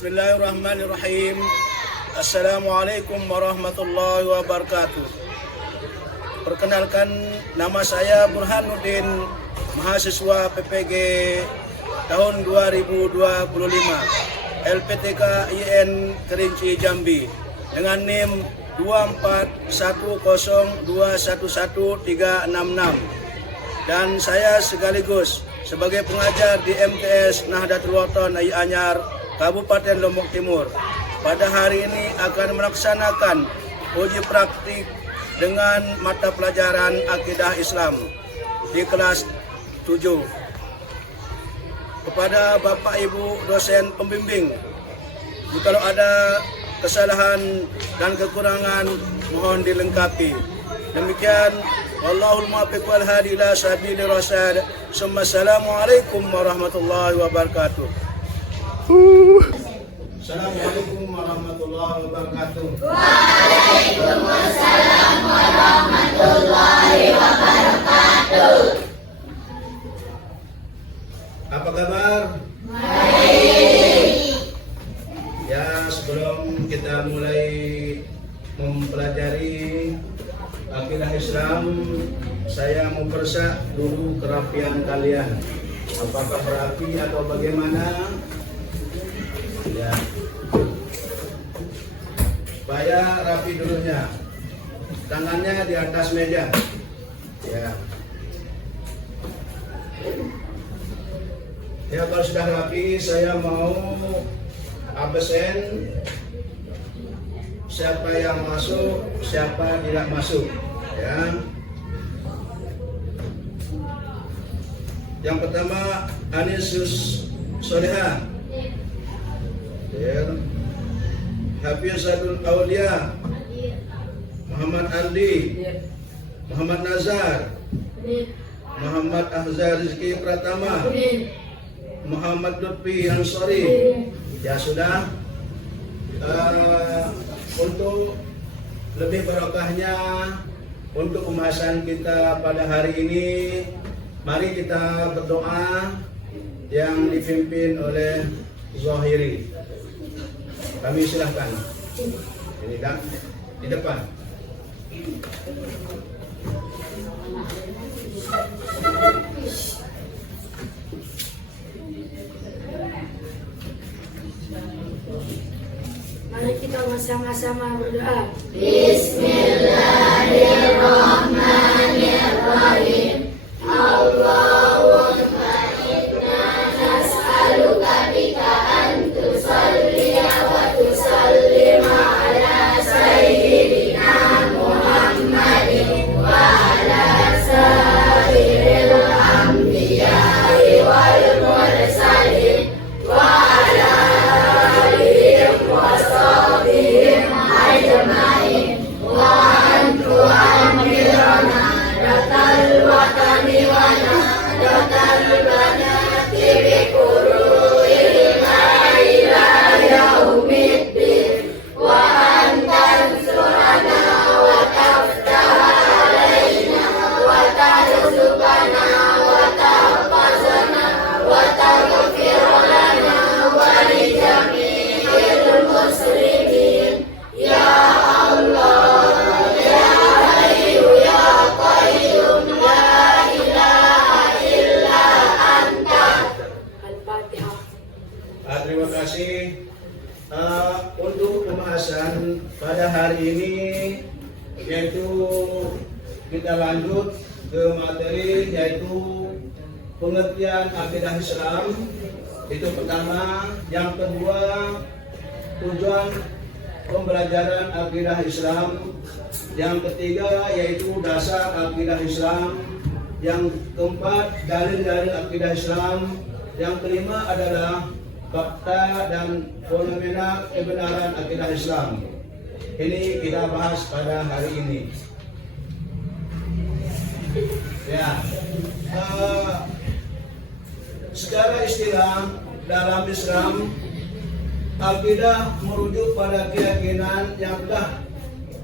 Bismillahirrahmanirrahim. Assalamualaikum warahmatullahi wabarakatuh. Perkenalkan, nama saya Burhanuddin, mahasiswa PPG tahun 2025, LPTK IN Kerinci Jambi, dengan NIM 24102113666, dan saya sekaligus sebagai pengajar di MTS Nahdlatul Wathon Ai Anyar, Kabupaten Lombok Timur. Pada hari ini akan melaksanakan uji praktik dengan mata pelajaran Akidah Islam di kelas 7. Kepada Bapak Ibu dosen pembimbing, jika ada kesalahan dan kekurangan mohon dilengkapi. Demikian, wallahul muwaffiq wal hadi ila sabilir rasyad. Assalamualaikum warahmatullahi wabarakatuh. Assalamualaikum warahmatullahi wabarakatuh. Waalaikumsalam warahmatullahi wabarakatuh. Apa kabar? Baik. Ya, sebelum kita mulai mempelajari akidah Islam, saya mau periksa dulu kerapian kalian. Apakah rapi atau bagaimana? Ya, supaya rapi dulunya. Tangannya di atas meja. Ya. Ya, kalau sudah rapi, saya mau absen. Siapa yang masuk, siapa tidak masuk. Ya. Yang pertama, Anisus Soleha, Hafizatul Aulia, Muhammad Aldi, Muhammad Nazar, Muhammad Ahzar Rizki Pratama, Muhammad Lutfi Ansori. Ya sudah. Untuk lebih barokahnya untuk pembahasan kita pada hari ini, mari kita berdoa yang dipimpin oleh Zahiri. Kami silahkan. Ini di depan. Mari kita bersama-sama berdoa. Bismillahirrahmanirrahim. Allahumma inna nas'aluka bika an tusalliya wa tusallima ala sayyidina Muhammadin wa ala sayyidil anbiya'i wal mursalin wa ala alihim wa sahbihim ajma'in wa antu amirana datal watani wa datal banati bi kuru'il ila yaumiddin wa antan surana wa taftah alaina wa tarzuqana wa tahfazana wa taghfir lana wa li jami'il muslimin ya Allah ya Hayyu ya Qayyum la ilaha illa anta. Al-Fatihah. Terima kasih. Untuk pembahasan pada hari ini, yaitu kita lanjut ke materi, yaitu pengertian akidah Islam. Itu pertama. Yang kedua, tujuan pembelajaran akidah Islam. Yang ketiga, yaitu dasar akidah Islam. Yang keempat, dalil-dalil akidah Islam. Yang kelima adalah fakta dan fenomena kebenaran akidah Islam. Ini kita bahas pada hari ini. Ya, secara istilah dalam Islam, akidah merujuk pada keyakinan yang telah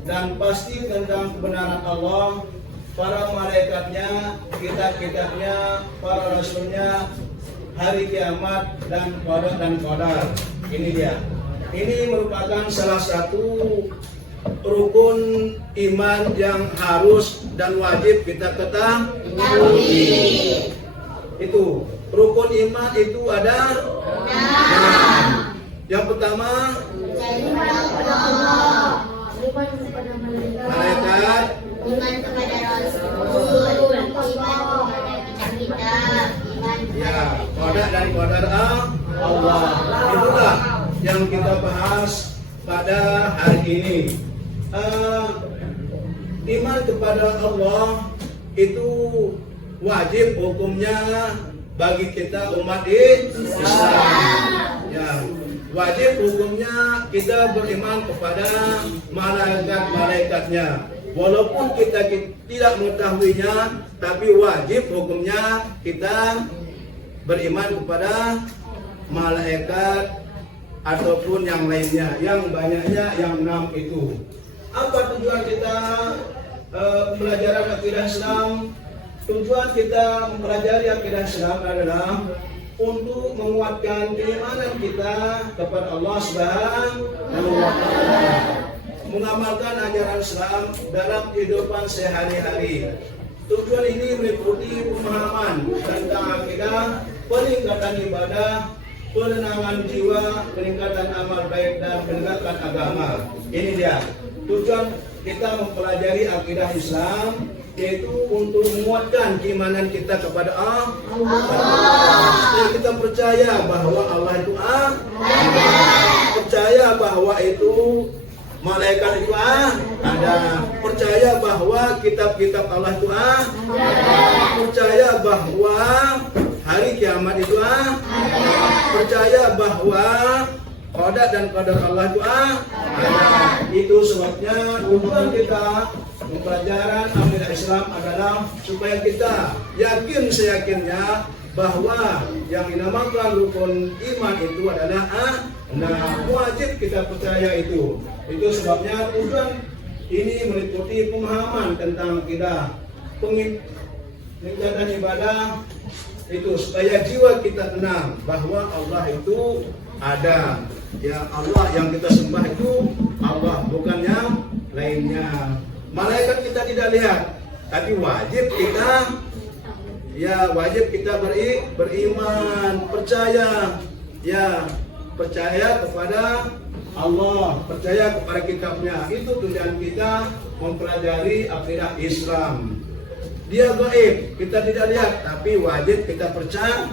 dan pasti tentang kebenaran Allah, para malaikatnya, kitab-kitabnya, para rasulnya, hari kiamat dan qada. Ini dia. Ini merupakan salah satu rukun iman yang harus dan wajib kita ketahui. Itu rukun iman itu ada 6. Yang pertama, Iman kepada malaikat. iman kepada Rasul, iman kepada kitab, iman Ya, qada dan qadar Allah. Itulah yang kita bahas pada hari ini. Iman kepada Allah itu wajib hukumnya bagi kita umat Islam. Ya, wajib hukumnya kita beriman kepada malaikat-malaikatnya. Walaupun kita tidak mengetahuinya, tapi wajib hukumnya kita beriman kepada malaikat ataupun yang lainnya, yang banyaknya yang 6 itu. Apa tujuan kita belajar akidah Islam? Tujuan kita mempelajari akidah Islam adalah untuk menguatkan keimanan kita kepada Allah Subhanahu wa Ta'ala, mengamalkan ajaran Islam dalam kehidupan sehari-hari. Tujuan ini meliputi pemahaman tentang akidah, peningkatan ibadah, penenangan jiwa, peningkatan amal baik dan peningkatan agama. Ini dia tujuan kita mempelajari akidah Islam, yaitu untuk menguatkan keimanan kita kepada Allah. Dan kita percaya bahwa Allah itu ada. Percaya bahwa itu malaikat itu ada. Percaya bahwa kitab-kitab Allah itu ada. Percaya bahwa hari kiamat itu ada. Percaya bahwa qada dan qadar Allah itu ada. Itu sebabnya tujuan kita pelajaran akidah Islam adalah supaya kita yakin seyakinnya bahwa yang dinamakan rukun iman itu adalah wajib kita percaya itu. Itu sebabnya tujuan ini meliputi pemahaman tentang akidah, peningkatan ibadah itu supaya jiwa kita tenang bahwa Allah itu ada. Ya, Allah yang kita sembah itu Allah, bukan yang lainnya. Malaikat kita tidak lihat, tapi wajib kita beriman, percaya, percaya kepada Allah, percaya kepada kitabnya. Itu tujuan kita mempelajari akidah Islam. Dia gaib, kita tidak lihat, tapi wajib kita percaya.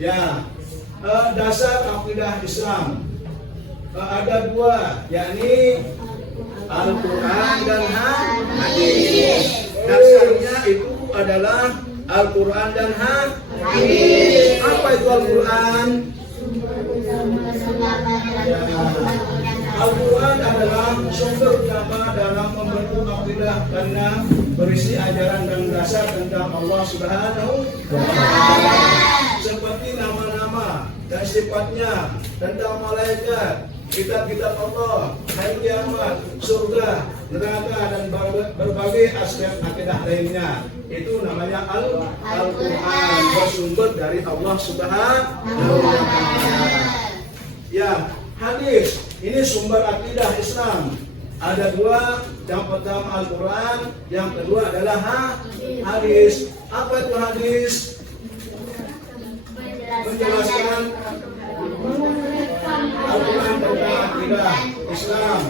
Ya, dasar akidah Islam ada 2, yakni Al-Quran dan hadis. Dasarnya itu adalah Al-Quran dan hadis. Apa itu Al-Quran? Al-Quran adalah sumber utama dalam membentuk akidah karena berisi ajaran dan dasar tentang Allah Subhanahu wa Ta'ala, seperti nama-nama dan sifatnya, tentang malaikat, kitab-kitab Allah, hari kiamat, surga, neraka dan berbagai aspek akidah lainnya. Itu namanya Al-Quran, bersumber dari Allah Subhanahu wa Ta'ala. Ya, hadis ini sumber akidah Islam. Ada 2, yang pertama Al-Quran, yang kedua adalah hadis. Apa itu hadis? Menjelaskan Al-Quran tentang akidah Islam.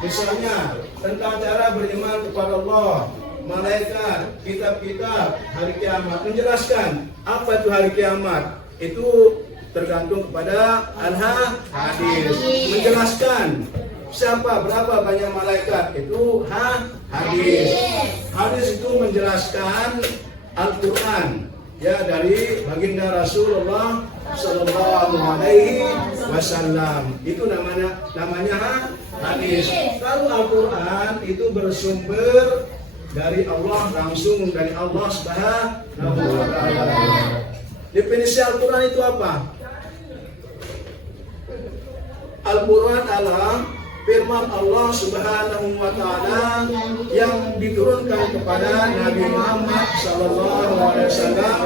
Misalnya tentang cara beriman kepada Allah, malaikat, kitab-kitab, hari kiamat. Menjelaskan apa itu hari kiamat. Itu tergantung kepada hadis. Menjelaskan siapa, berapa banyak malaikat, itu hadis. Hadis itu menjelaskan Al-Quran, ya, dari baginda Rasulullah Sallallahu Alaihi Wasallam. Itu namanya hadis. Kalau Al-Quran itu bersumber dari Allah, langsung dari Allah Subhanahu wa Ta'ala. Definisi Al-Quran itu apa? Al-Quran adalah firman Allah Subhanahu wa taala yang diturunkan kepada Nabi Muhammad sallallahu alaihi wasallam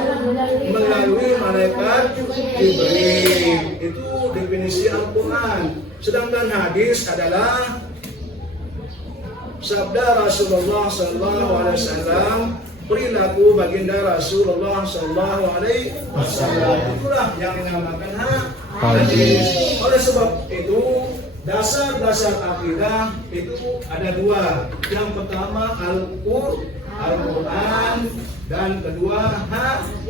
melalui malaikat Jibril. Itu definisi Al-Qur'an. Sedangkan hadis adalah sabda Rasulullah sallallahu alaihi wasallam, perilaku baginda Rasulullah sallallahu alaihi wasallam. Itulah yang dinamakan hadis. Oleh sebab itu, dasar-dasar akidah itu ada dua. Yang pertama Al-Quran dan kedua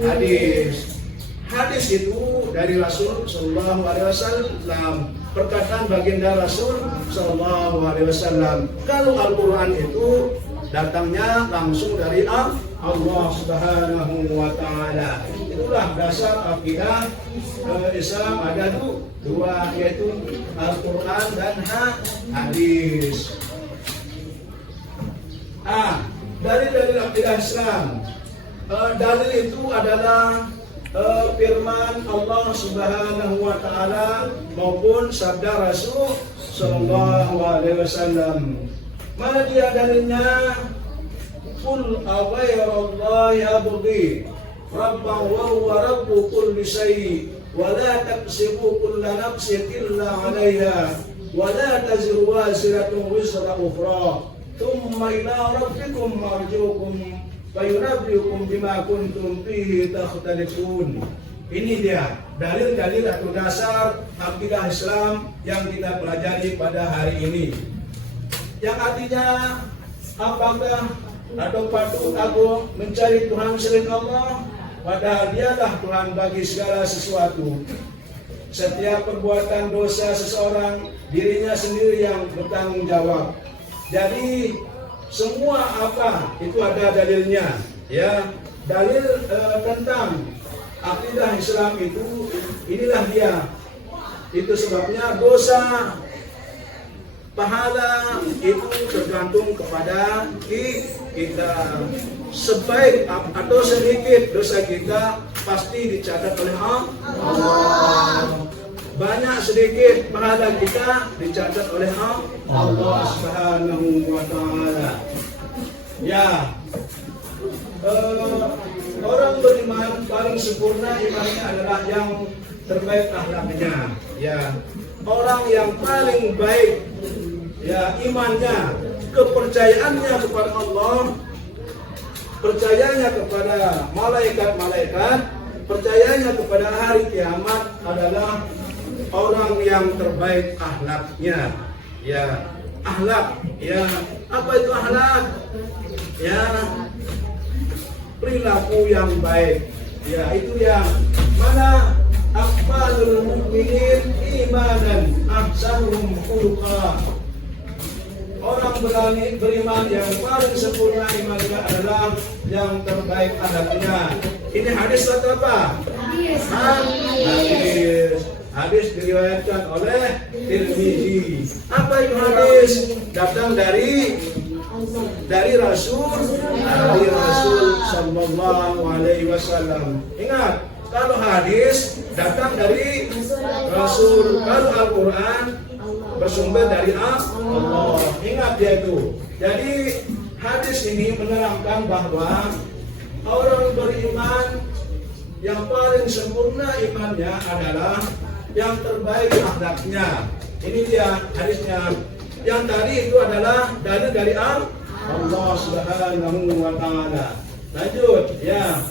hadis. Hadis itu dari Rasul Sallallahu Alaihi Wasallam, perkataan baginda Rasul Sallallahu Alaihi Wasallam. Kalau Al-Quran itu datangnya langsung dari Allah Subhanahu Wa Taala. Itulah dasar akidah Islam, ada dua, yaitu Al-Quran dan hadis. Dalil akidah Islam. Dalil itu adalah firman Allah Subhanahu wa taala maupun sabda Rasul sallallahu alaihi wasallam. Mana dia dalilnya? Qul aghayrallahi abghi rabban wa huwa rabbu kulli syai' wa la taksibu kullu nafsin illa 'alayha wa la taziru waziratun wizra ukhra thumma ila rabbikum marji'ukum fayunabbiukum bima kuntum fihi takhtalifun. Ini dia dalil-dalil atau dasar akidah Islam yang kita pelajari pada hari ini. Yang artinya, apakah atau patut aku mencari Tuhan selain Allah, padahal dialah Tuhan bagi segala sesuatu. Setiap perbuatan dosa seseorang, dirinya sendiri yang bertanggung jawab. Jadi semua apa itu ada dalilnya, ya. Dalil tentang akidah Islam itu, inilah dia. Itu sebabnya dosa, pahala itu tergantung kepada kita. Sebaik atau sedikit dosa kita pasti dicatat oleh Allah. Banyak sedikit pahala kita dicatat oleh Allah Subhanahu wa taala. Ya. Orang beriman paling sempurna imannya adalah yang terbaik akhlaknya. Ya. Orang yang paling baik ya imannya, kepercayaannya kepada Allah, percayanya kepada malaikat-malaikat, percayanya kepada hari kiamat adalah orang yang terbaik akhlaknya. Ya, akhlak. Ya, apa itu akhlak? Ya, perilaku yang baik. Ya, itu yang mana akmalul mu'minin imanan ahsanuhum khuluqa. Orang beriman yang paling sempurna imannya adalah yang terbaik akhlaknya. Ini hadis atau apa? Hadis. Hadis diriwayatkan oleh Tirmizi. Apa itu hadis? Datang dari Rasul sallallahu alaihi wasallam. Ingat, kalau hadis datang dari Rasul, kalau Al-Quran bersumber dari Allah. Ingat dia itu. Jadi hadis ini menerangkan bahwa orang beriman yang paling sempurna imannya adalah yang terbaik akhlaknya. Ini dia hadisnya. Yang tadi itu adalah dalil dari Allah Subhanahu wa taala. Lanjut ya.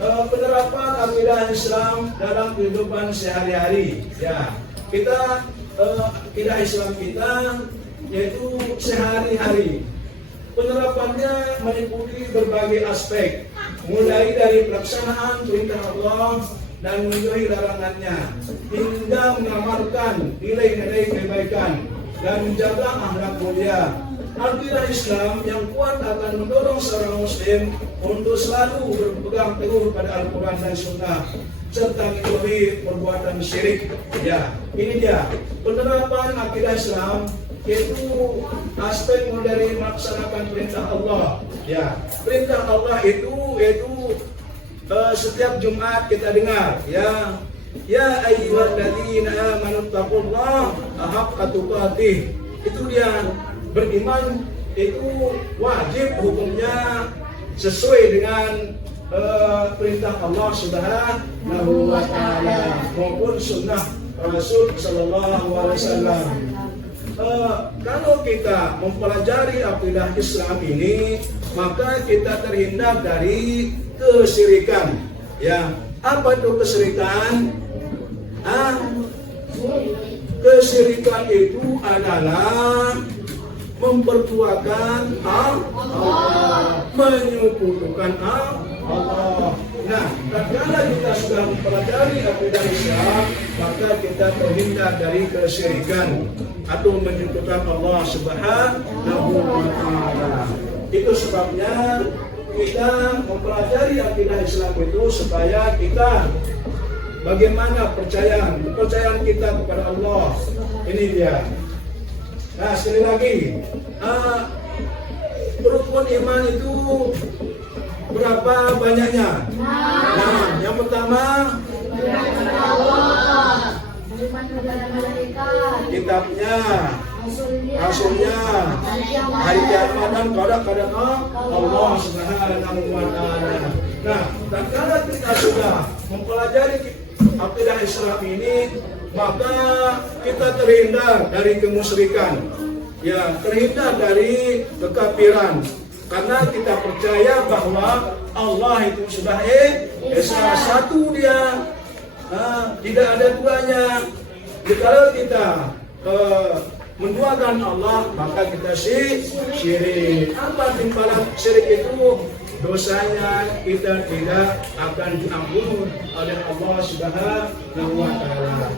Penerapan akidah Islam dalam kehidupan sehari-hari. Ya. Kita akidah Islam kita yaitu sehari-hari. Penerapannya meliputi berbagai aspek, mulai dari pelaksanaan perintah Allah dan menjauhi larangannya, hingga mengamalkan nilai-nilai kebaikan dan menjaga akhlak mulia. Akidah Islam yang kuat akan mendorong seorang Muslim untuk selalu berpegang teguh pada Al-Quran dan Sunnah, serta menjauhi perbuatan syirik. Ya, ini dia penerapan akidah Islam, yaitu aspek dari melaksanakan perintah Allah. Ya, perintah Allah itu setiap Jumat kita dengar. Ya ayyuhalladzina amanu taqullaha haqqa tuqatih Itu dia, beriman itu wajib hukumnya sesuai dengan perintah Allah Subhanahu wa taala maupun sunnah Rasul sallallahu alaihi wasallam. Kalau kita mempelajari akidah Islam ini, maka kita terhindar dari kesyirikan. Ya, apa itu kesyirikan? Kesyirikan itu adalah mempertuakan Allah, menyekutukan Allah. Nah, tatkala kita sudah mempelajari akidah Islam, maka kita terhindar dari kesyirikan atau menyekutukan Allah Subhanahu wa taala. Itu sebabnya kita mempelajari akidah Islam itu supaya kita bagaimana kepercayaan kita kepada Allah. Ini dia. Nah, sekali lagi, rukun iman itu berapa banyaknya? Nah, yang pertama, kitabnya, rasulnya, hari kiamat dan qada Allah Subhanahu wa taala. Nah, tatkala kita sudah mempelajari akidah Islam ini, maka kita terhindar dari kemusyrikan, ya, terhindar dari kekafiran, karena kita percaya bahwa Allah itu sudah salah satu dia, tidak ada duanya. Kalau kita menduakan Allah, maka kita syirik. Apa timbalan syirik itu? Dosanya kita tidak akan diampuni oleh Allah Subhanahu wa taala.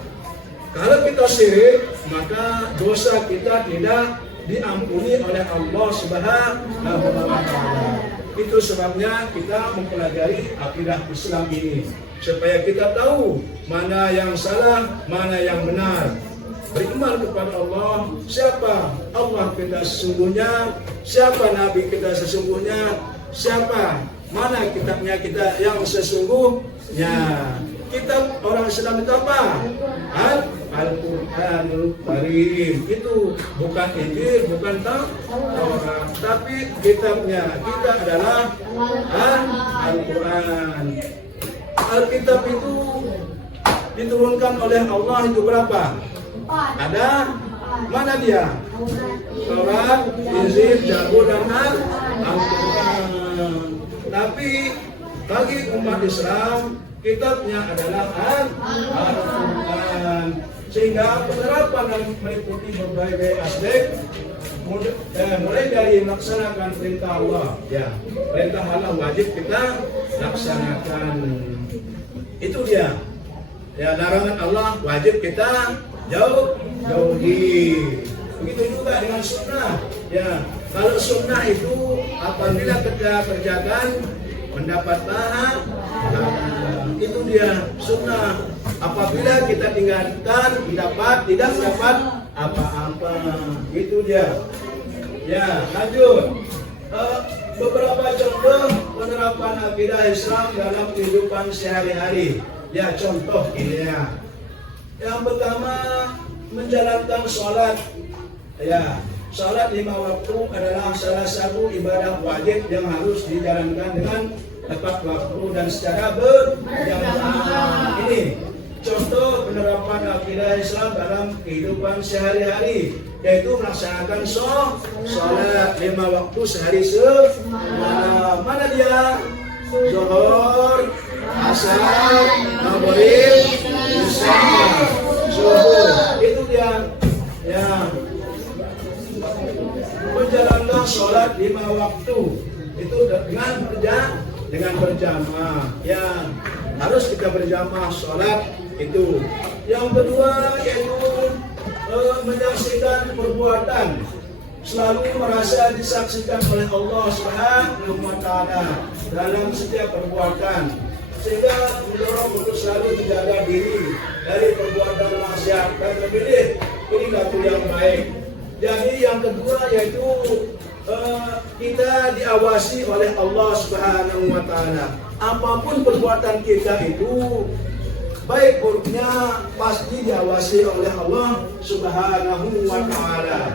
Kalau kita syirik, maka dosa kita tidak diampuni oleh Allah Subhanahu wa taala. Itu sebabnya kita mempelajari akidah Islam ini supaya kita tahu mana yang salah, mana yang benar. Beriman kepada Allah, siapa Allah kita sesungguhnya, siapa Nabi kita sesungguhnya, siapa mana kitabnya kita yang sesungguhnya. Kitab orang Islam itu apa? Al-Quranul Karim. Itu bukan Injil, bukan Taurat, tapi kitabnya kita adalah Al-Quran. Alkitab itu diturunkan oleh Allah itu berapa? Ada mana dia? Taurat, Injil, Zabur dan Al-Quran. Tapi bagi umat Islam kitabnya adalah Al-Quran. Sehingga penerapan dan meliputi berbagai aspek, mulai dari melaksanakan perintah Allah, ya, perintah Allah wajib kita laksanakan. Itu dia. Ya, larangan Allah wajib kita jauhi. Begitu juga dengan sunnah. Ya, kalau sunnah itu apabila kita kerjakan mendapat pahala. Itu dia sunnah. Apabila kita tinggalkan tidak dapat apa-apa. Itu dia. Ya, lanjut. Beberapa contoh penerapan akidah Islam dalam kehidupan sehari-hari. Ya, contoh ini ya. Yang pertama, menjalankan sholat. Ya, sholat 5 waktu adalah salah satu ibadah wajib yang harus dijalankan dengan tepat waktu dan secara berjamaah. Ini contoh penerapan akidah Islam dalam kehidupan sehari-hari, yaitu melaksanakan sholat 5 waktu sehari semalam. Mana dia? Zuhur, asar, maghrib, isya, subuh. Itu dia. Ya, menjalankan sholat 5 waktu itu dengan berjamaah. Ya, harus kita berjamaah sholat itu. Yang kedua yaitu menyaksikan perbuatan, selalu merasa disaksikan oleh Allah Subhanahu wa taala dalam setiap perbuatan, sehingga mendorong untuk selalu menjaga diri dari perbuatan maksiat dan memilih perilaku yang baik. Jadi yang kedua yaitu kita diawasi oleh Allah Subhanahu wa taala. Apapun perbuatan kita itu baik buruknya pasti diawasi oleh Allah Subhanahu wa Ta'ala.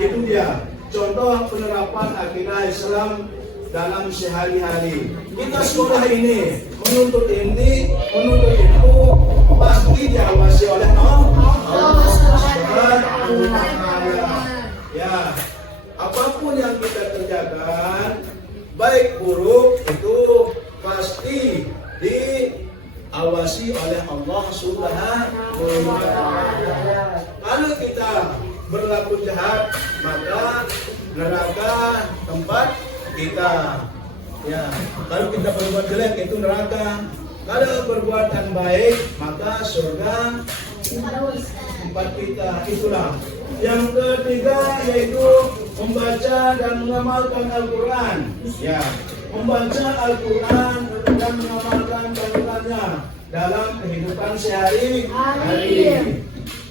Itu dia contoh penerapan akidah Islam dalam sehari-hari. Kita sekolah ini, menuntut itu pasti diawasi oleh Allah Subhanahu wa Ta'ala. Ya, apapun yang kita kerjakan, baik buruk itu pasti diawasi oleh Allah Subhanahu wa Ta'ala. Kalau kita berlaku jahat, maka neraka tempat kita. Ya, kalau kita berbuat jelek itu neraka. Kalau perbuatan baik, maka surga tempat kita. Itulah. Yang ketiga yaitu membaca dan mengamalkan Al-Quran. Ya, membaca Al-Quran dan mengamalkan kandungannya dalam kehidupan sehari-hari.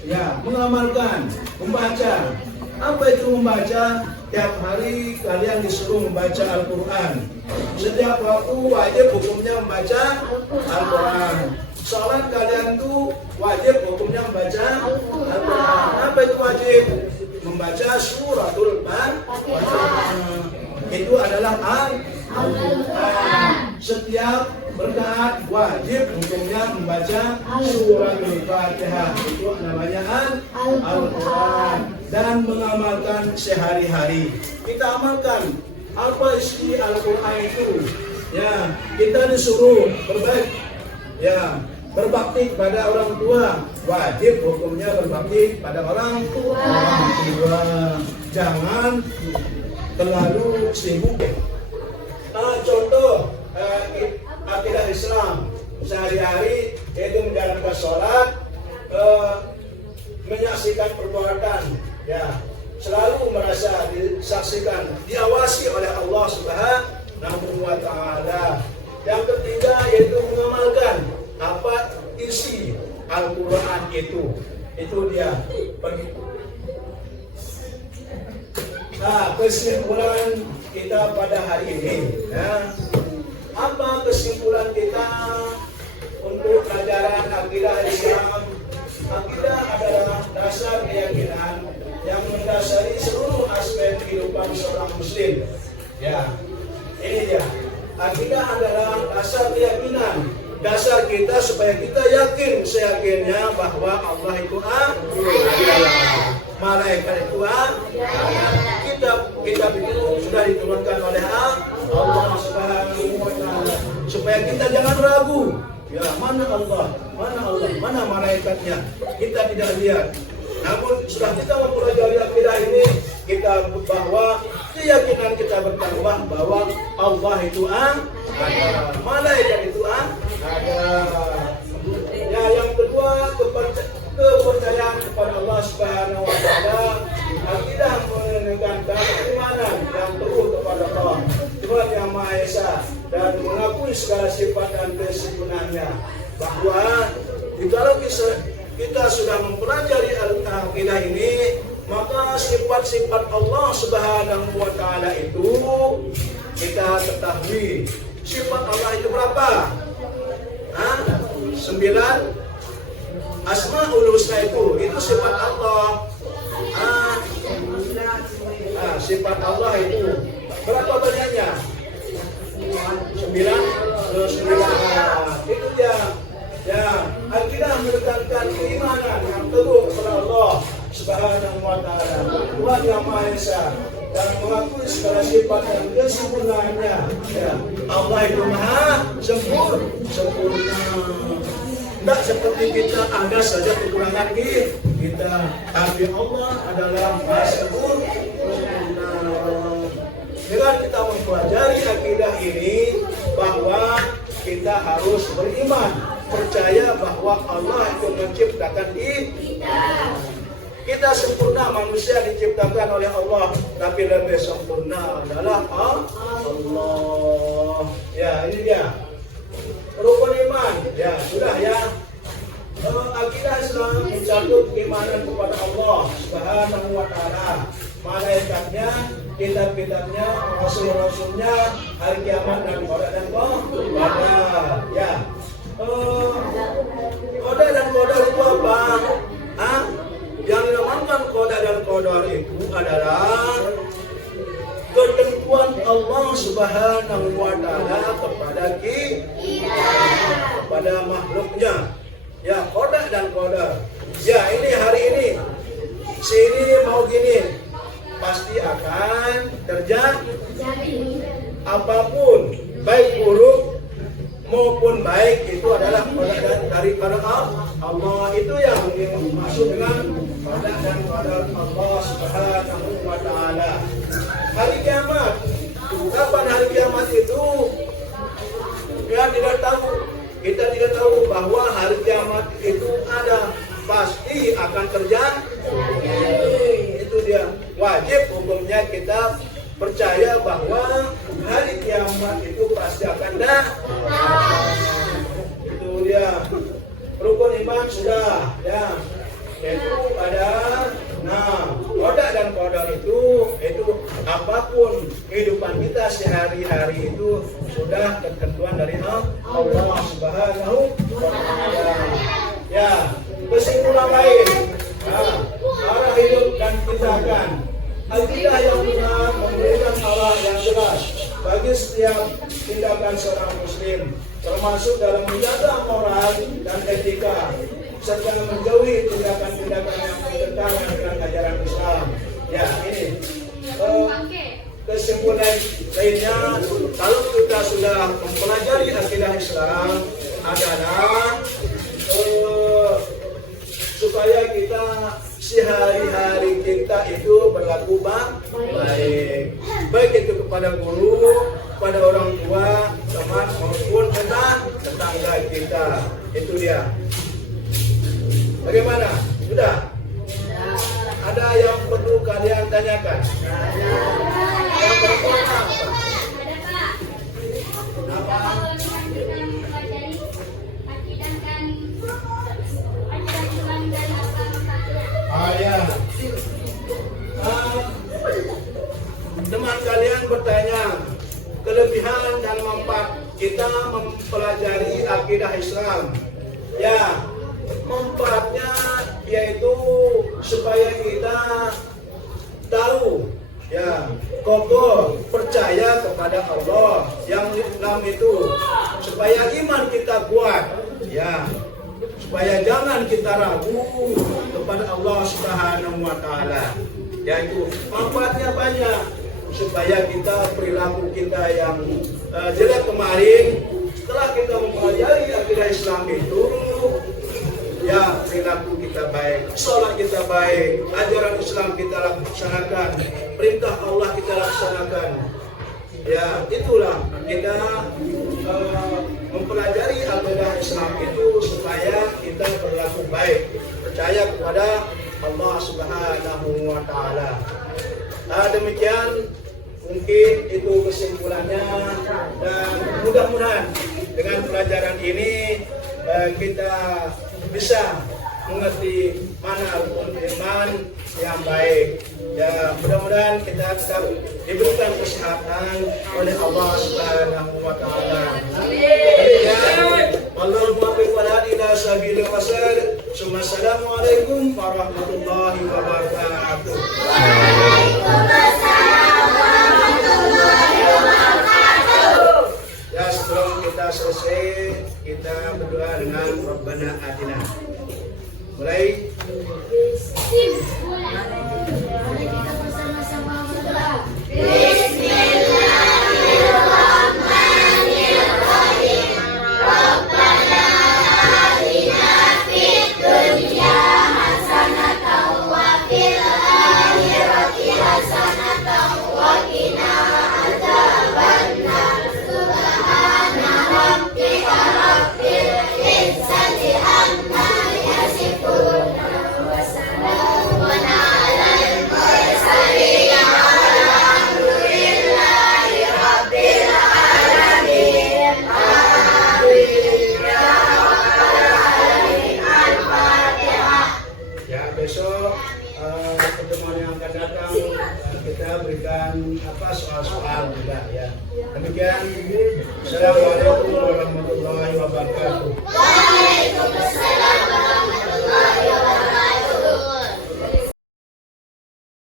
Ya, mengamalkan, membaca. Apa itu membaca? Tiap hari kalian disuruh membaca Al-Quran. Setiap waktu wajib hukumnya membaca Al-Quran. Salat kalian itu wajib hukumnya membaca Al-Quran. Apa itu wajib? Membaca suratul Fatihah. Itu adalah Al-Quran. Setiap berkat wajib hukumnya membaca suratul Fatihah. Itu namanya Al-Quran. Dan mengamalkan sehari-hari. Kita amalkan apa isi Al-Quran itu. Ya, kita disuruh berbaik. Ya, berbakti kepada orang tua, wajib hukumnya berbakti pada orang tua. Jangan terlalu sibuk. Contoh akidah Islam sehari-hari yaitu menjalankan sholat, menyaksikan perbuatan, ya selalu merasa disaksikan, diawasi oleh Allah Subhanahu wa Ta'ala. Yang ketiga yaitu mengamalkan apa isi Al-Quran itu. Itu dia. Nah, kesimpulan kita pada hari ini, ya. Apa kesimpulan kita untuk pelajaran akidah Islam? Akidah adalah dasar keyakinan yang mendasari seluruh aspek kehidupan seorang Muslim. Ya, ini dia. Akidah adalah dasar keyakinan, dasar kita supaya kita yakin seyakinnya bahwa Allah itu adalah, malaikat itu kitab itu sudah diturunkan oleh Allah Subhanahu wa Ta'ala, supaya kita jangan ragu. Ya, mana Allah, mana malaikatnya, kita tidak lihat. Namun setelah kita mempelajari akidah ini, kita bahwa keyakinan kita bertambah bahwa Allah itu ada, malaikat itu ada. Ya, yang kedua kepercayaan kepada Allah Subhanahu wa Ta'ala. Akidah menekankan keimanan yang teguh kepada Allah, Tuhan yang Maha Esa, dan mengakui segala sifat dan kesempurnaannya. Bahwa kalau kita sudah mempelajari akidah ini, maka sifat-sifat Allah Subhanahu wa Ta'ala itu kita ketahui. Sifat Allah itu berapa? 9. Asmaul Husna itu sifat Allah. Sifat Allah itu berapa banyaknya? 9. Itu dia. Ya, akidah menekankan keimanan yang teguh kepada Allah Subhanahu wa Ta'ala, Tuhan yang Maha Esa, dan mengakui segala sifat dan kesempurnaannya. Ya, Allah itu Maha sempurna. Tidak seperti kita, ada saja kekurangan kita. Tapi Allah adalah Maha sempurna. Dengan kita mempelajari akidah ini, bahwa kita harus beriman, percaya bahwa Allah itu menciptakan kita. Kita sempurna, manusia diciptakan oleh Allah, tapi lebih sempurna adalah Allah. Ya, ini dia rukun iman. Ya, sudah ya. Akidah Islam mencakup keimanan kepada Allah Subhanahu wa Ta'ala, malaikatnya, kitab-kitabnya, rasul-rasulnya, hari kiamat dan qadar dan qadar. Ya. bentuknya. Ya, qada dan qadar. Ya, ini hari ini sini mau gini, pasti akan terjadi. Apapun baik buruk maupun baik itu adalah daripada Allah. Itu yang dimaksud dengan qada dan qadar Allah Subhanahu wa taala. Hari kiamat, kapan hari kiamat itu? Ya, tidak tahu. Kita tidak tahu bahwa hari kiamat itu ada, pasti akan terjadi. Itu dia. Wajib hukumnya kita percaya bahwa hari kiamat itu pasti akan datang. Itu dia. Rukun iman sudah, ya. Itu ada. Nah, qada dan qadar itu apapun kehidupan kita sehari-hari itu sudah ketentuan dari Allah Subhanahu wa taala. Ya, kesimpulan lain. Nah, arah hidup dan tindakan. Akidah yang benar memberikan arah yang jelas bagi setiap tindakan seorang muslim, termasuk dalam menjaga moral dan etika, serta menjauhi tindakan-tindakan yang bertentangan dengan ajaran Islam. Ya, ini kesimpulan lainnya, kalau kita sudah mempelajari akidah Islam adalah supaya kita sehari-hari kita itu berlaku baik, baik itu kepada guru, kepada orang tua, teman maupun tetangga kita. Itu dia. Bagaimana? Sudah? Ada yang perlu kalian tanyakan? Yang pertama, teman kalian bertanya kelebihan dan manfaat kita mempelajari akidah Islam. Ya, manfaatnya yaitu supaya kita tahu, ya, kokoh percaya kepada Allah yang Islam itu, supaya iman kita kuat, ya, supaya jangan kita ragu kepada Allah Subhanahu wa taala. Yaitu manfaatnya banyak, supaya kita perilaku kita yang jelek kemarin, setelah kita mempelajari akidah Islam itu, ya, perilaku kita baik, sholat kita baik, ajaran Islam kita laksanakan, perintah Allah kita laksanakan. Ya, itulah kita mempelajari akidah Islam itu supaya kita berlaku baik, percaya kepada Allah Subhanahu wa taala. Demikian mungkin itu kesimpulannya, dan mudah-mudahan dengan pelajaran ini kita bisa mengerti mana rukun iman yang baik. Ya, mudah-mudahan kita tetap diberikan kesehatan oleh Allah Subhanahu wa taala. Allahumma muwaffiq wal hadi ila sabilil rasyad. Assalamualaikum warahmatullahi wabarakatuh. Ya, sebelum kita selesai, kita berdoa dengan Rabbana Atina. Mulai. Mari kita bersama-sama berdoa.